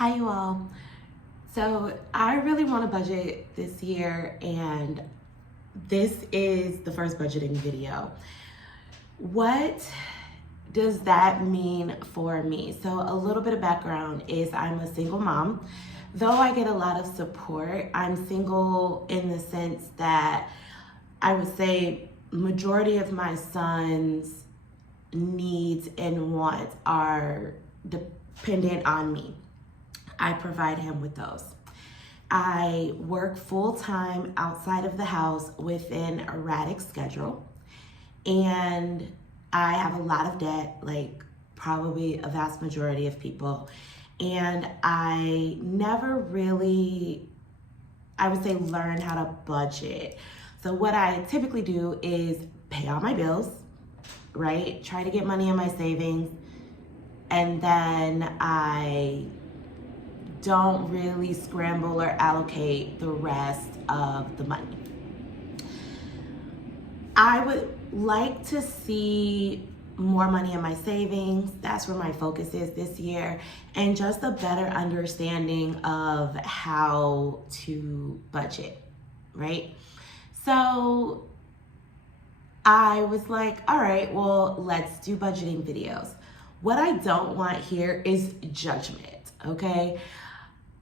Hi, you all. So I really want to budget this year, and this is the first budgeting video. What does that mean for me? So a little bit of background is I'm a single mom. Though I get a lot of support, I'm single in the sense that I would say majority of my son's needs and wants are dependent on me. I provide him with those. I work full-time outside of the house with an erratic schedule, and I have a lot of debt, like probably a vast majority of people, and I never really, I would say, learn how to budget. So what I typically do is pay all my bills, right? Try to get money in my savings, and then I don't really scramble or allocate the rest of the money. I would like to see more money in my savings. That's where my focus is this year, and just a better understanding of how to budget, right? So I was like, all right, well, let's do budgeting videos. What I don't want here is judgment, okay?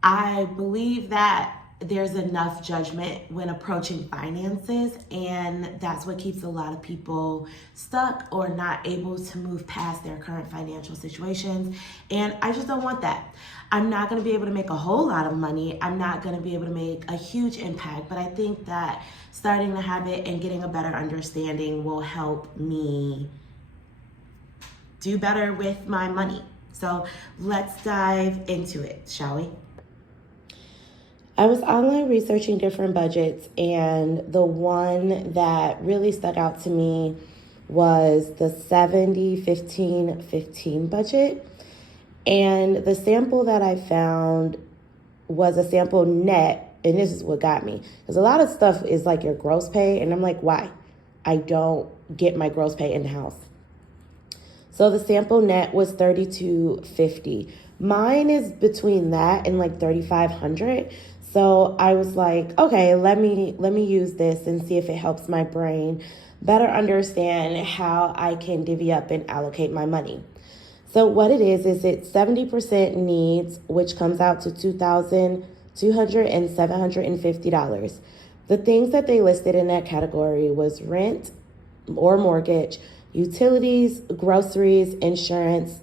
I believe that there's enough judgment when approaching finances, and that's what keeps a lot of people stuck or not able to move past their current financial situations. And I just don't want that. I'm not going to be able to make a whole lot of money. I'm not going to be able to make a huge impact, but I think that starting the habit and getting a better understanding will help me do better with my money. So let's dive into it, shall we? I was online researching different budgets, and the one that really stuck out to me was the 70-15-15 budget. And the sample that I found was a sample net, and this is what got me. Because a lot of stuff is like your gross pay, and I'm like, why? I don't get my gross pay in the house. So the sample net was $3,250. Mine is between that and like $3,500. So I was like, okay, let me use this and see if it helps my brain better understand how I can divvy up and allocate my money. So what it is it's 70% needs, which comes out to $2,200 and $750. The things that they listed in that category was rent or mortgage, utilities, groceries, insurance,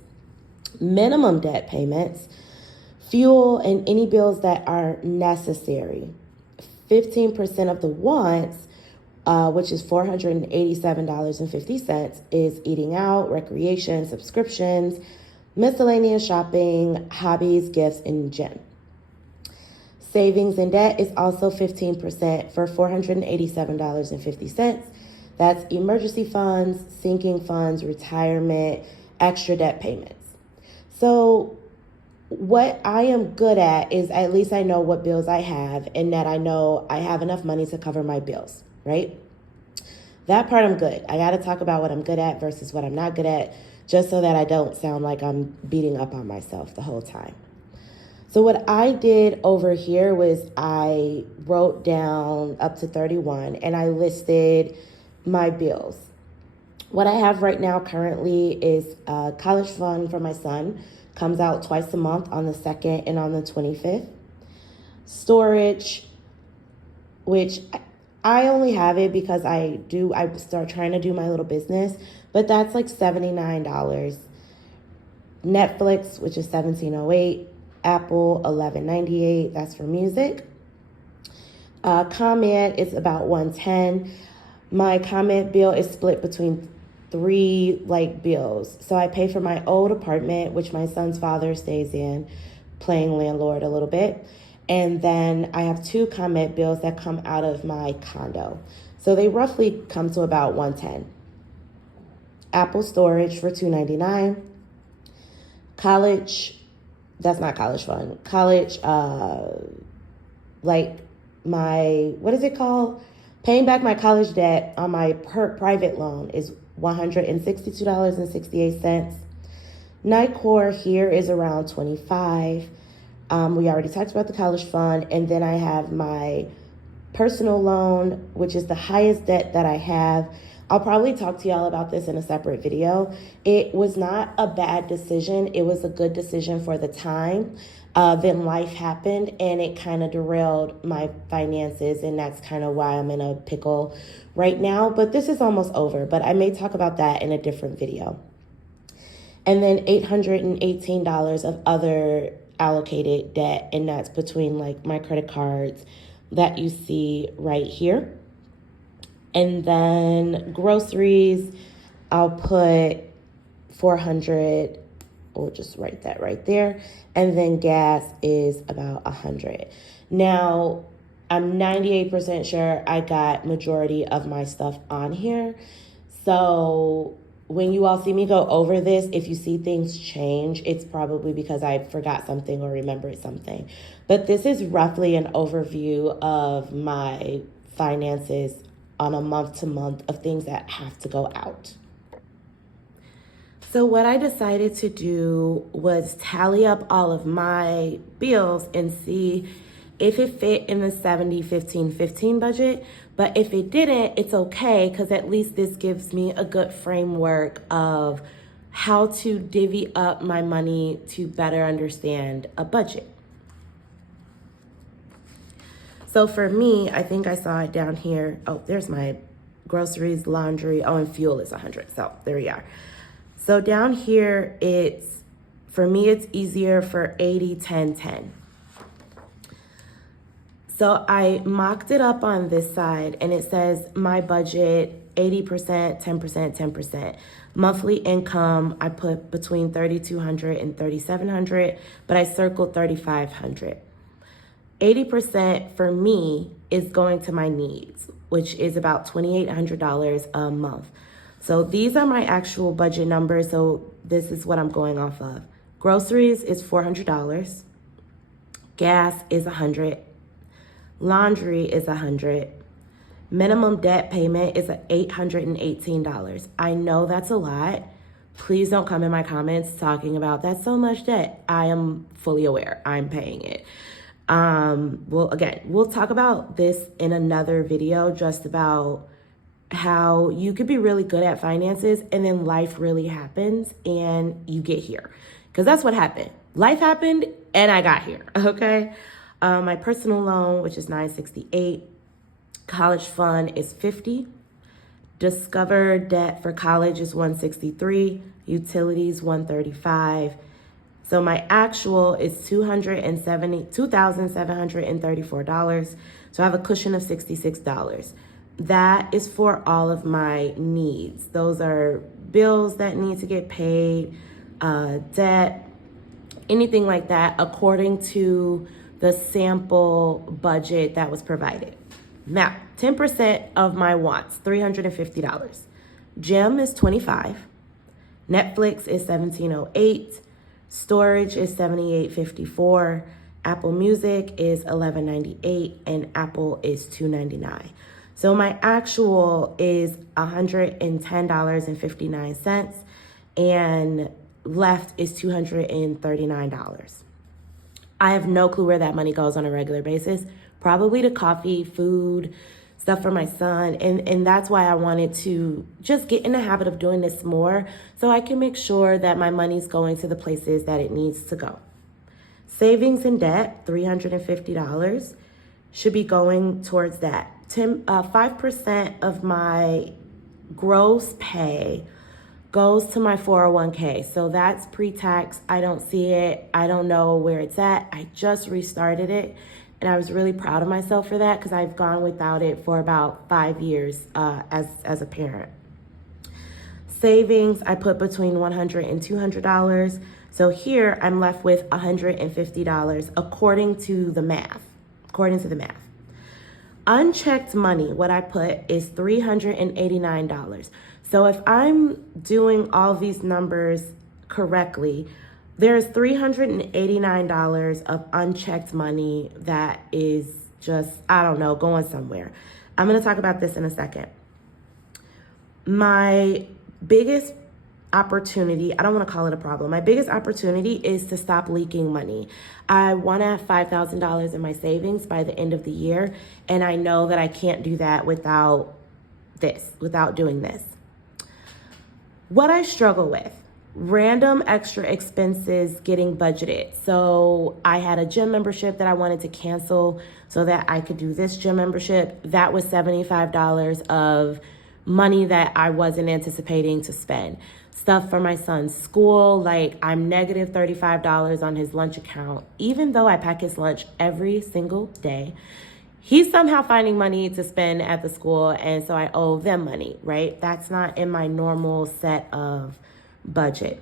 minimum debt payments, fuel, and any bills that are necessary. 15% of the wants, which is $487.50, is eating out, recreation, subscriptions, miscellaneous shopping, hobbies, gifts, and gym. Savings and debt is also 15% for $487.50. That's emergency funds, sinking funds, retirement, extra debt payments. So what I am good at is at least I know what bills I have, and that I know I have enough money to cover my bills, right? That part I'm good. I got to talk about what I'm good at versus what I'm not good at, just so that I don't sound like I'm beating up on myself the whole time. So what I did over here was I wrote down up to 31, and I listed my bills. What I have right now currently is a college fund for my son. Comes out twice a month on the 2nd and on the 25th. Storage, which I only have it because I start trying to do my little business, but that's like $79. Netflix, which is $17.08. Apple, $11.98. That's for music. Comment is about $110. My comment bill is split between 3 bills. So I pay for my old apartment, which my son's father stays in, playing landlord a little bit. And then I have 2 comment bills that come out of my condo. So they roughly come to about $110. Apple storage for $299. College, that's not college fund. College, my, what is it called? Paying back my college debt on my private loan is $162.68. Night core here is around $25. We already talked about the college fund. And then I have my personal loan, which is the highest debt that I have. I'll probably talk to y'all about this in a separate video. It was not a bad decision. It was a good decision for the time. Then life happened and it kind of derailed my finances, and that's kind of why I'm in a pickle right now. But this is almost over, but I may talk about that in a different video. And then $818 of other allocated debt, and that's between like my credit cards that you see right here. And then groceries, I'll put 400. We'll just write that right there. And then gas is about 100. Now, I'm 98% sure I got majority of my stuff on here. So when you all see me go over this, if you see things change, it's probably because I forgot something or remembered something. But this is roughly an overview of my finances on a month-to-month of things that have to go out. So what I decided to do was tally up all of my bills and see if it fit in the 70-15-15 budget. But if it didn't, it's okay, because at least this gives me a good framework of how to divvy up my money to better understand a budget. So for me, I think I saw it down here. Oh, there's my groceries, laundry. Oh, and fuel is 100. So there we are. So down here, for me, it's easier for 80-10-10. So I mocked it up on this side, and it says my budget, 80%, 10%, 10%. Monthly income, I put between $3,200 and $3,700, but I circled $3,500. 80% for me is going to my needs, which is about $2,800 a month. So these are my actual budget numbers. So this is what I'm going off of. Groceries is $400. Gas is $100. Laundry is $100. Minimum debt payment is $818. I know that's a lot. Please don't come in my comments talking about that's so much debt. I am fully aware. I'm paying it. Well, again, we'll talk about this in another video, just about how you could be really good at finances and then life really happens and you get here. Because that's what happened. Life happened and I got here, okay? My personal loan, which is $968. College fund is $50. Discover debt for college is $163. Utilities $135. So my actual is $2,734. So I have a cushion of $66. That is for all of my needs. Those are bills that need to get paid, debt, anything like that, according to the sample budget that was provided. Now, 10% of my wants, $350. Gym is $25. Netflix is $17.08. Storage is $78.54. Apple Music is $11.98, and Apple is $2.99. So my actual is $110.59, and left is $239. I have no clue where that money goes on a regular basis. Probably to coffee, food, stuff for my son. And that's why I wanted to just get in the habit of doing this more so I can make sure that my money's going to the places that it needs to go. Savings and debt, $350, should be going towards that. 5% of my gross pay goes to my 401k. So that's pre-tax. I don't see it. I don't know where it's at. I just restarted it. And I was really proud of myself for that because I've gone without it for about 5 years as a parent. Savings, I put between $100 and $200. So here I'm left with $150 according to the math. Unchecked money, what I put is $389. So if I'm doing all these numbers correctly, there's $389 of unchecked money that is just, I don't know, going somewhere. I'm going to talk about this in a second. My biggest opportunity, I don't want to call it a problem. My biggest opportunity is to stop leaking money. I want to have $5,000 in my savings by the end of the year, and I know that I can't do that without doing this. What I struggle with, random extra expenses getting budgeted. So I had a gym membership that I wanted to cancel so that I could do this gym membership. That was $75 of money that I wasn't anticipating to spend. Stuff for my son's school, like I'm negative $35 on his lunch account. Even though I pack his lunch every single day, he's somehow finding money to spend at the school, and so I owe them money, right? That's not in my normal set of budget.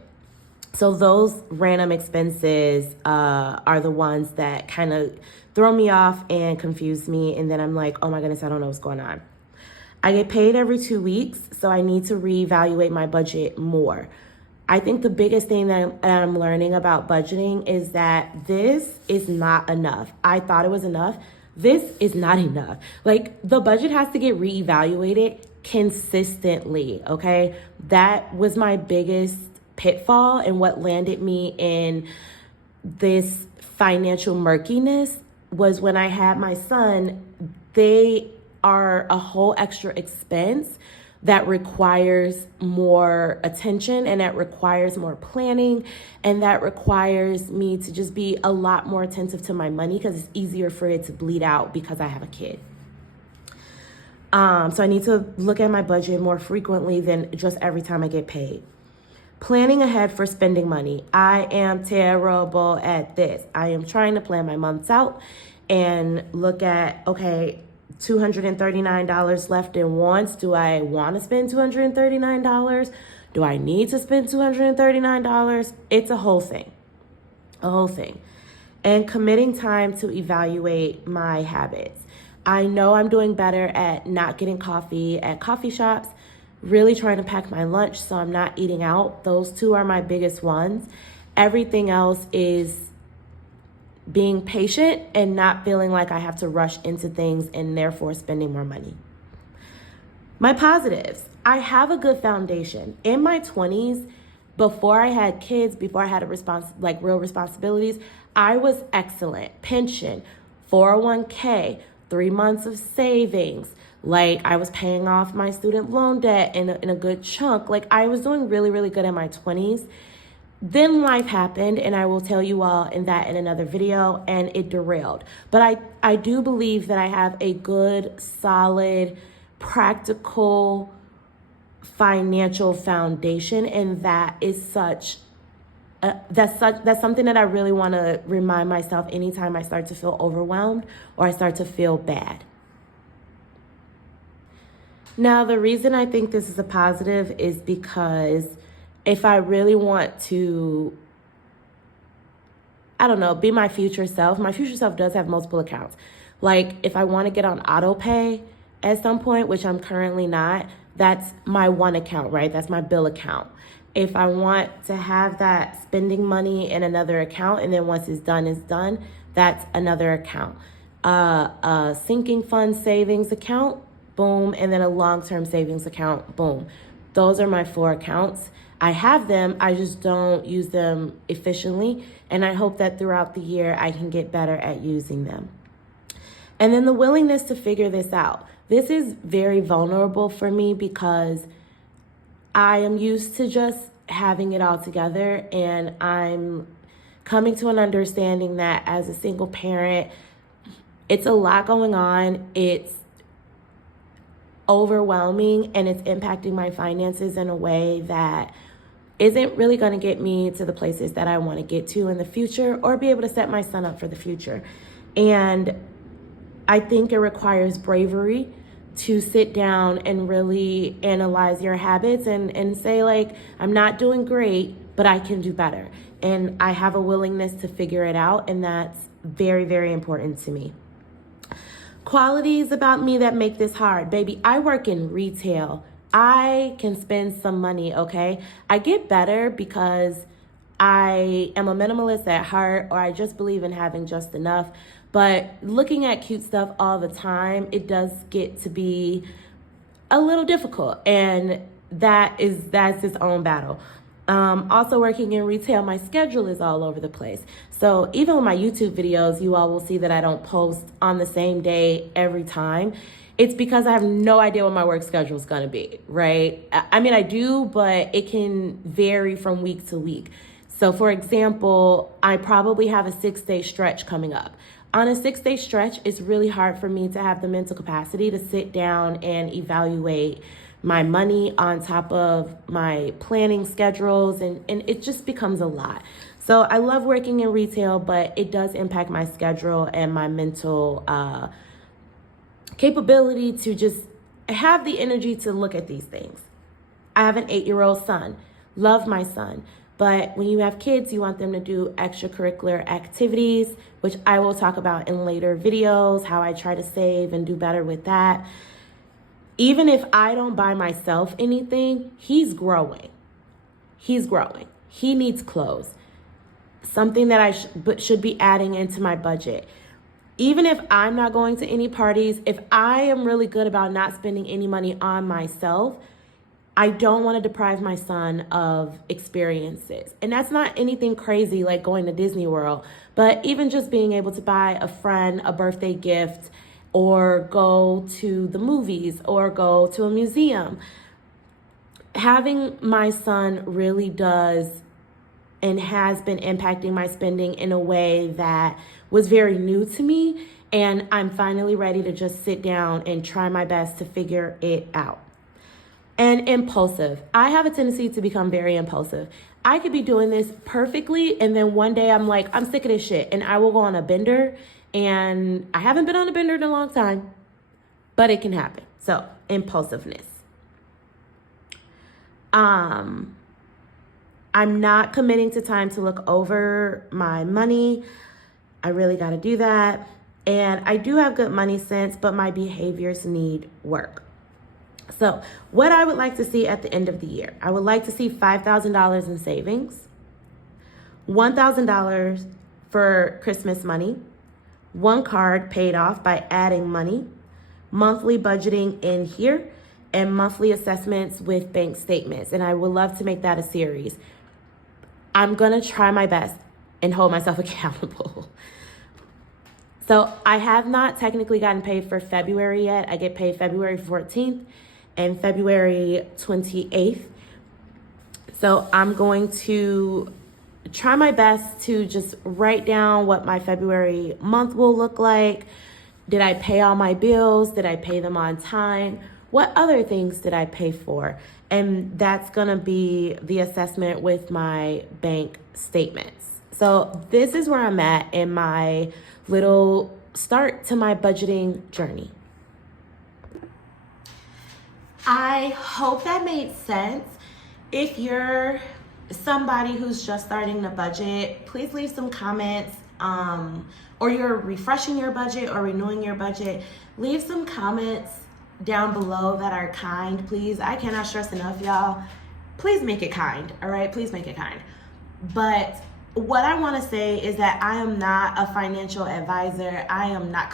So those random expenses are the ones that kind of throw me off and confuse me, and then I'm like, oh my goodness, I don't know what's going on. I get paid every 2 weeks, so I need to reevaluate my budget more. I think the biggest thing that I'm learning about budgeting is that this is not enough. I thought it was enough. This is not enough. Like, the budget has to get reevaluated consistently, okay? That was my biggest pitfall and what landed me in this financial murkiness was when I had my son. They are a whole extra expense that requires more attention, and that requires more planning, and that requires me to just be a lot more attentive to my money because it's easier for it to bleed out because I have a kid. So I need to look at my budget more frequently than just every time I get paid. Planning ahead for spending money. I am terrible at this. I am trying to plan my months out and look at, okay, $239 left in wants. Do I want to spend $239? Do I need to spend $239? It's a whole thing. And committing time to evaluate my habits. I know I'm doing better at not getting coffee at coffee shops, really trying to pack my lunch so I'm not eating out. Those two are my biggest ones. Everything else is being patient and not feeling like I have to rush into things and therefore spending more money. My positives. I have a good foundation. In my 20s, before I had kids, before I had real responsibilities, I was excellent. Pension, 401k, 3 months of savings. Like, I was paying off my student loan debt in a good chunk. Like, I was doing really, really good in my 20s. Then life happened, and I will tell you all in another video, and it derailed. But I do believe that I have a good, solid, practical financial foundation, and that is that's something that I really want to remind myself anytime I start to feel overwhelmed or I start to feel bad. Now, the reason I think this is a positive is because if I really want to, be my future self does have multiple accounts. Like, if I want to get on auto pay at some point, which I'm currently not, that's my one account, right? That's my bill account. If I want to have that spending money in another account, and then once it's done, that's another account. A sinking fund savings account, boom, and then a long-term savings account, boom. Those are my 4 accounts. I have them, I just don't use them efficiently, and I hope that throughout the year I can get better at using them. And then the willingness to figure this out. This is very vulnerable for me because I am used to just having it all together, and I'm coming to an understanding that as a single parent, it's a lot going on. It's overwhelming, and it's impacting my finances in a way that isn't really going to get me to the places that I want to get to in the future or be able to set my son up for the future. And I think it requires bravery to sit down and really analyze your habits and say, like, I'm not doing great, but I can do better. And I have a willingness to figure it out, and that's very, very important to me. Qualities about me that make this hard. Baby, I work in retail. I can spend some money, okay? I get better because I am a minimalist at heart, or I just believe in having just enough. But looking at cute stuff all the time, it does get to be a little difficult, and that's its own battle. Also working in retail, my schedule is all over the place. So even with my YouTube videos, you all will see that I don't post on the same day every time. It's because I have no idea what my work schedule is going to be, right? I mean, I do, but it can vary from week to week. So for example, I probably have a 6-day stretch coming up. On a 6-day stretch, it's really hard for me to have the mental capacity to sit down and evaluate my money on top of my planning schedules, and it just becomes a lot. So I love working in retail, but it does impact my schedule and my mental capability to just have the energy to look at these things. I have an 8-year-old son, love my son, but when you have kids, you want them to do extracurricular activities, which I will talk about in later videos, how I try to save and do better with that. Even if I don't buy myself anything, he's growing. He's growing. He needs clothes. Something that I should be adding into my budget. Even if I'm not going to any parties, if I am really good about not spending any money on myself, I don't want to deprive my son of experiences. And that's not anything crazy like going to Disney World, but even just being able to buy a friend a birthday gift, or go to the movies, or go to a museum. Having my son really does and has been impacting my spending in a way that was very new to me, and I'm finally ready to just sit down and try my best to figure it out. And impulsive. I have a tendency to become very impulsive. I could be doing this perfectly, and then one day I'm like, I'm sick of this shit, and I will go on a bender. And I haven't been on a bender in a long time, but it can happen. So, impulsiveness. I'm not committing to time to look over my money. I really got to do that. And I do have good money sense, but my behaviors need work. So, what I would like to see at the end of the year, I would like to see $5,000 in savings, $1,000 for Christmas money, 1 card paid off by adding money, monthly budgeting in here, and monthly assessments with bank statements. And I would love to make that a series. I'm going to try my best and hold myself accountable. So I have not technically gotten paid for February yet. I get paid February 14th and February 28th. So I'm going to try my best to just write down what my February month will look like. Did I pay all my bills? Did I pay them on time? What other things did I pay for? And that's gonna be the assessment with my bank statements. So this is where I'm at in my little start to my budgeting journey. I hope that made sense. If you're somebody who's just starting to budget, please leave some comments, or you're refreshing your budget or renewing your budget, leave some comments down below that are kind, please. I cannot stress enough, y'all. Please make it kind, all right? Please make it kind. But what I want to say is that I am not a financial advisor. I am not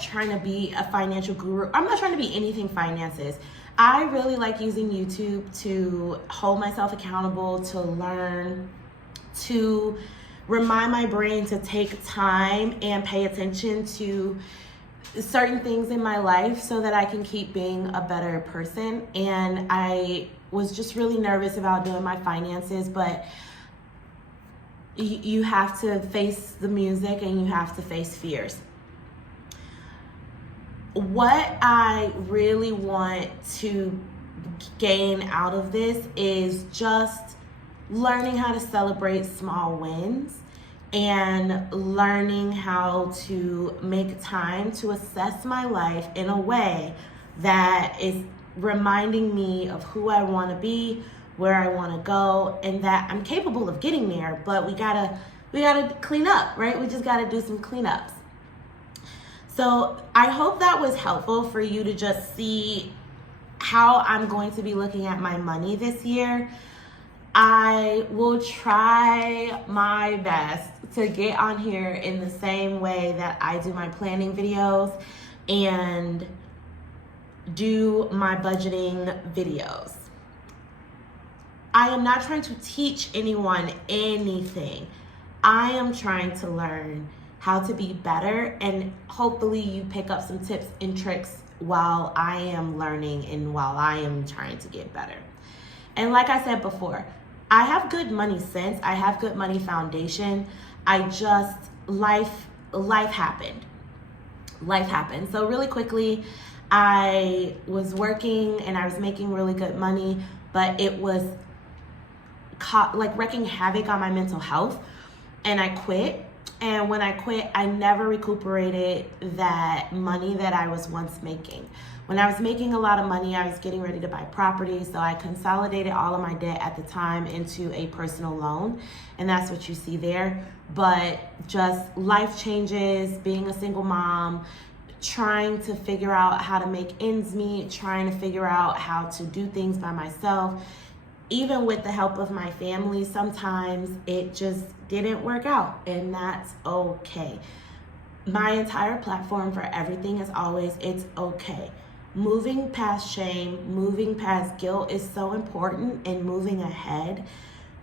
trying to be a financial guru. I'm not trying to be anything finances. I really like using YouTube to hold myself accountable, to learn, to remind my brain to take time and pay attention to certain things in my life so that I can keep being a better person. And I was just really nervous about doing my finances, but you have to face the music and you have to face fears. What I really want to gain out of this is just learning how to celebrate small wins and learning how to make time to assess my life in a way that is reminding me of who I want to be, where I want to go, and that I'm capable of getting there, but we gotta clean up, right? We just gotta do some cleanups. So I hope that was helpful for you to just see how I'm going to be looking at my money this year. I will try my best to get on here in the same way that I do my planning videos and do my budgeting videos. I am not trying to teach anyone anything. I am trying to learn how to be better, and hopefully you pick up some tips and tricks while I am learning and while I am trying to get better. And like I said before, I have good money sense. I have good money foundation. Life happened. Life happened. So really quickly, I was working and I was making really good money, but it was wreaking havoc on my mental health, and I quit. And when I quit, I never recuperated that money that I was once making. When I was making a lot of money, I was getting ready to buy property, so I consolidated all of my debt at the time into a personal loan, and that's what you see there. But just life changes, being a single mom, trying to figure out how to make ends meet, trying to figure out how to do things by myself. Even with the help of my family, sometimes it just didn't work out, and that's okay. My entire platform for everything is always, it's okay. Moving past shame, moving past guilt is so important in moving ahead,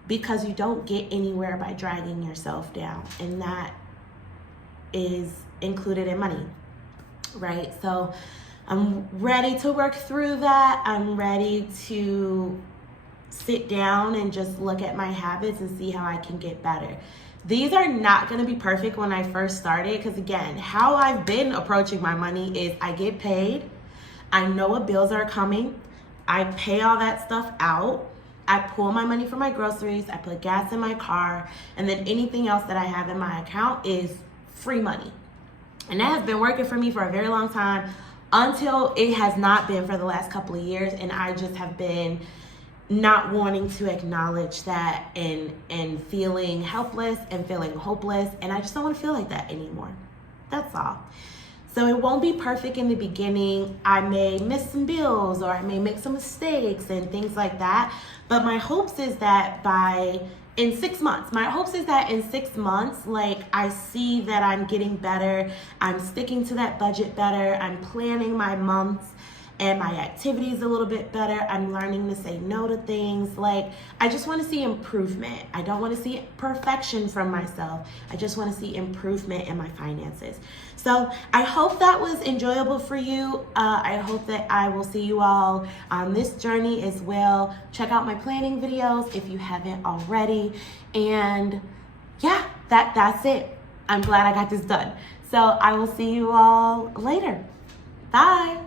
because you don't get anywhere by dragging yourself down, and that is included in money, right? So I'm ready to work through that. I'm ready to sit down and just look at my habits and see how I can get better. These are not going to be perfect when I first started, because again, how I've been approaching my money is I get paid, I know what bills are coming, I pay all that stuff out, I pull my money for my groceries, I put gas in my car, and then anything else that I have in my account is free money. And that has been working for me for a very long time, until it has not been for the last couple of years, and I just have been not wanting to acknowledge that, and feeling helpless and feeling hopeless, and I just don't want to feel like that anymore. That's all. So it won't be perfect in the beginning. I may miss some bills, or I may make some mistakes and things like that, but my hopes is that in 6 months, like, I see that I'm getting better, I'm sticking to that budget better, I'm planning my months and my activities a little bit better, I'm learning to say no to things. Like, I just want to see improvement. I don't want to see perfection from myself. I just want to see improvement in my finances. So I hope that was enjoyable for you. I hope that I will see you all on this journey as well. Check out my planning videos if you haven't already. And yeah, that's it. I'm glad I got this done. So I will see you all later. Bye.